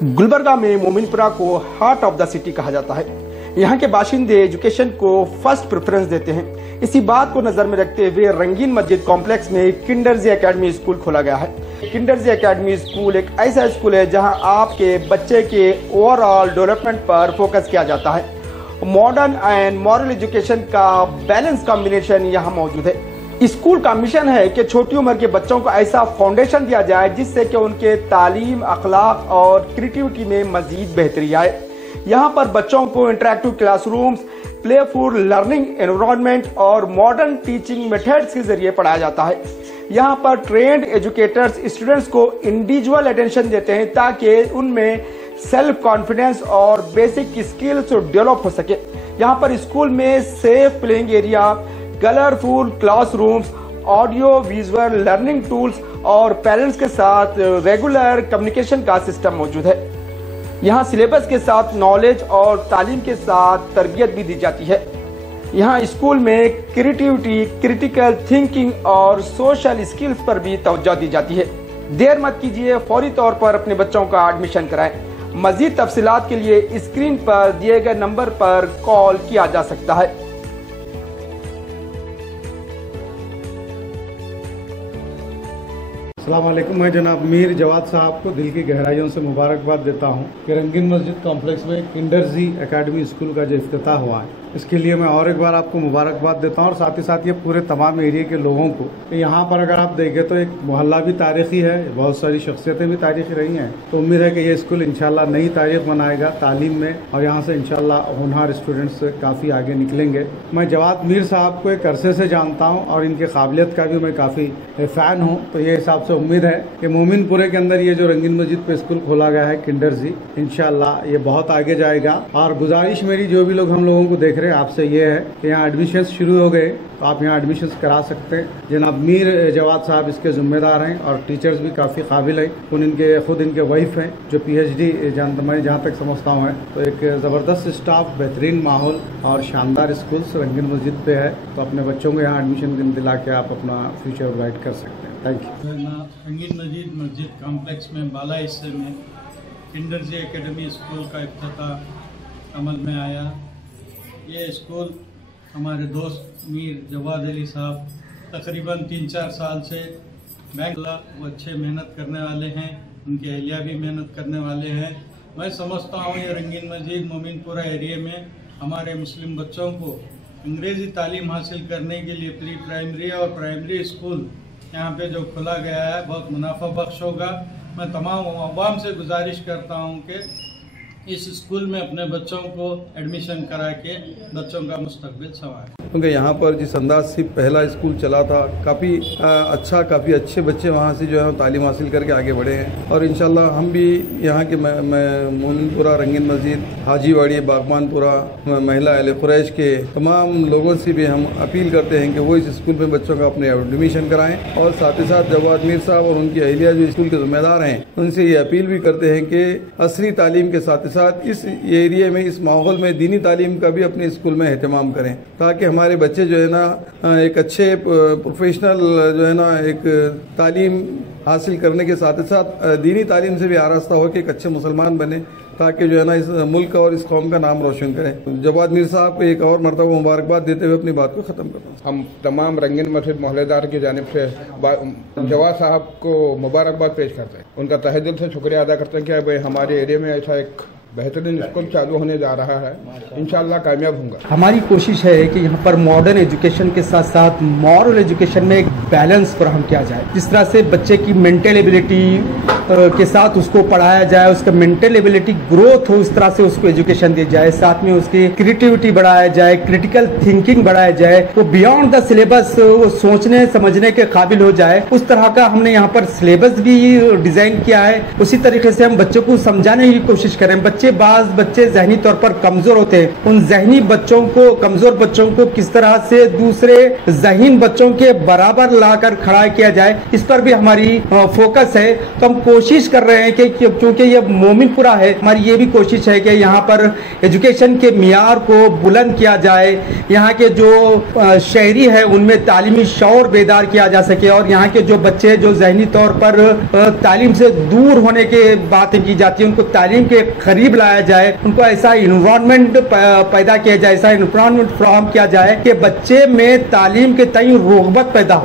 गुलबर्गा में मोमिनपुरा को heart of the city कहा जाता है। यहाँ के बाशिंदे एजुकेशन को फर्स्ट प्रेफरेंस देते हैं। इसी बात को नजर में रखते हुए रंगीन मस्जिद कॉम्प्लेक्स में किंडरजी एकेडमी स्कूल खोला गया है। किंडरजी एकेडमी स्कूल एक ऐसा स्कूल है जहां आपके बच्चे के ओवरऑल डेवलपमेंट पर फोकस किया जाता है। मॉडर्न एंड मॉरल एजुकेशन का बैलेंस कॉम्बिनेशन यहाँ मौजूद है। स्कूल का मिशन है कि छोटी उम्र के बच्चों को ऐसा फाउंडेशन दिया जाए जिससे कि उनके तालीम, अखलाक और क्रिएटिविटी में मजीद बेहतरी आए। यहाँ पर बच्चों को interactive classrooms, playful learning environment और मॉडर्न टीचिंग मेथड्स के जरिए पढ़ाया जाता है। यहाँ पर ट्रेंड एजुकेटर्स स्टूडेंट्स को इंडिविजुअल अटेंशन देते हैं ताकि उनमें सेल्फ कॉन्फिडेंस और बेसिक स्किल्स डेवलप हो सके। यहाँ पर स्कूल में safe playing area, colourful classrooms, audio visual learning tools और पेरेंट्स के साथ रेगुलर कम्युनिकेशन का सिस्टम मौजूद है। यहाँ सिलेबस के साथ नॉलेज और तालीम के साथ तरबियत भी दी जाती है। यहाँ स्कूल में क्रिएटिविटी, क्रिटिकल थिंकिंग और सोशल स्किल्स पर भी तवज्जो दी जाती है। देर मत कीजिए, फौरी तौर पर अपने बच्चों का एडमिशन कराएं। मजीद तफसीलात के लिए स्क्रीन पर दिए गए नंबर पर कॉल किया जा सकता है। अस्सलाम वालेकुम। मैं जनाब मीर जवाद साहब को दिल की गहराइयों से मुबारकबाद देता हूं कि रंगीन मस्जिद कॉम्प्लेक्स में किंडरजी एकेडमी स्कूल का जो इफ्तिताह हुआ है, इसके लिए मैं और एक बार आपको मुबारकबाद देता हूं और साथ ही साथ ये पूरे तमाम एरिया के लोगों को। यहाँ पर अगर आप देखें तो एक मोहल्ला भी तारीखी है, बहुत सारी शख्सियतें भी तारीखी रही हैं, तो उम्मीद है कि ये स्कूल इंशाल्लाह नई तारीख बनाएगा तालीम में और यहाँ से इंशाल्लाह होनहार स्टूडेंट्स काफ़ी आगे निकलेंगे। मैं जवाद मीर साहब को एक अरसे से जानता हूँ और इनकी काबिलियत का भी मैं काफ़ी फ़ैन हूँ, तो ये हिसाब से उम्मीद है कि मोमिनपुरे के अंदर ये जो रंगीन मस्जिद पे स्कूल खोला गया है किंडरजी, इंशाल्लाह ये बहुत आगे जाएगा। और गुजारिश मेरी जो भी लोग हम लोगों को देख रहे हैं आपसे ये है कि यहाँ एडमिशन शुरू हो गए तो आप यहाँ एडमिशन करा सकते हैं। जनाब मीर जवाद साहब इसके जिम्मेदार हैं और टीचर्स भी काफ़ी काबिल हैं। खुद इनके वाइफ हैं जो PhD मैं जहाँ तक समझता हूँ है। तो एक ज़बरदस्त स्टाफ, बेहतरीन माहौल और शानदार स्कूल्स रंगीन मस्जिद पे है, तो अपने बच्चों को यहाँ एडमिशन दिला के आप अपना फ्यूचर ब्राइट कर सकते हैं। Thank you. रंगीन मस्जिद कॉम्प्लेक्स में बाला हिस्से में किंडरजी एकेडमी स्कूल का इफ्तिताह अमल में आया। ये स्कूल हमारे दोस्त मीर जवाद अली साहब तकरीबन 3-4 साल से वो अच्छे मेहनत करने वाले हैं, उनके अहलिया भी मेहनत करने वाले हैं। मैं समझता हूँ ये रंगीन मस्जिद मोमिनपुरा एरिया में हमारे मुस्लिम बच्चों को अंग्रेज़ी तालीम हासिल करने के लिए प्री प्राइमरी और प्राइमरी स्कूल यहाँ पे जो खोला गया है बहुत मुनाफा बख्श होगा। मैं तमाम अवाम से गुजारिश करता हूँ कि इस स्कूल में अपने बच्चों को एडमिशन करा के बच्चों का मुस्तकबिल संवारें। क्योंकि यहाँ पर जिस अंदाज से पहला स्कूल चला था काफ़ी अच्छे बच्चे वहाँ से जो है तालीम हासिल करके आगे बढ़े हैं और इंशाल्लाह हम भी यहाँ के मोमिनपुरा, रंगीन मस्जिद, हाजीवाड़ी, बागमानपुरा, महिला अहले कुरैश के तमाम लोगों से भी हम अपील करते हैं कि वो इस स्कूल में बच्चों का अपने एडमिशन कराएं और साथ ही साथ जवाद मीर साहब और उनकी अहलिया जो स्कूल के जिम्मेदार हैं उनसे ये अपील भी करते हैं कि असली तालीम के साथ इस एरिया में, इस माहौल में दीनी तालीम का भी अपने स्कूल में एहतमाम करें ताकि हमारे बच्चे जो है ना एक अच्छे प्रोफेशनल जो है ना एक तालीम हासिल करने के साथ साथ दीनी तालीम से भी आरास्ता हो के एक अच्छे मुसलमान बने ताकि जो है ना इस मुल्क और इस कौम का नाम रोशन करें। जवाद मीर साहब को एक और मरतबा मुबारकबाद देते हुए अपनी बात को ख़त्म करता हूँ। हम तमाम रंगीन मस्जिद मोहल्लेदार की जानिब से जवाद साहब को मुबारकबाद पेश करते हैं, उनका तहे दिल से शुक्रिया अदा करते हैं कि भाई हमारे एरिया में ऐसा एक बेहतरीन स्कूल चालू होने जा रहा है, इंशाल्लाह कामयाब होगा। हमारी कोशिश है कि यहाँ पर मॉडर्न एजुकेशन के साथ साथ मॉरल एजुकेशन में एक बैलेंस फराहम किया जाए। जिस तरह से बच्चे की मेंटल एबिलिटी के साथ उसको पढ़ाया जाए, उसका मेंटल एबिलिटी ग्रोथ हो, उस तरह से उसको एजुकेशन दी जाए। साथ में उसकी क्रिएटिविटी बढ़ाया जाए, क्रिटिकल थिंकिंग बढ़ाया जाए, वो बियॉन्ड द सिलेबस वो सोचने समझने के काबिल हो जाए। उस तरह का हमने यहाँ पर सिलेबस भी डिजाइन किया है। उसी तरीके से हम बच्चों को समझाने की कोशिश करें। बच्चे बाज बच्चे जहनी तौर पर कमजोर होते हैं, उन जहनी बच्चों को, कमजोर बच्चों को किस तरह से दूसरे जहीन बच्चों के बराबर लाकर खड़ा किया जाए, इस पर भी हमारी फोकस है। तो हम कोशिश कर रहे हैं कि क्योंकि ये मोमिनपुरा है, हमारी ये भी कोशिश है कि यहाँ पर एजुकेशन के मियार को बुलंद किया जाए, यहाँ के जो शहरी है उनमें तालीमी शौर बेदार किया जा सके और यहाँ के जो बच्चे जो जहनी तौर पर तालीम से दूर होने के बातें की जाती है उनको तालीम के करीब लाया जाए, उनको ऐसा इन्वायरमेंट पैदा किया जाए, ऐसा इन्वायरमेंट फ्राहम किया जाए कि बच्चे में तालीम के तई रोगबत पैदा हो।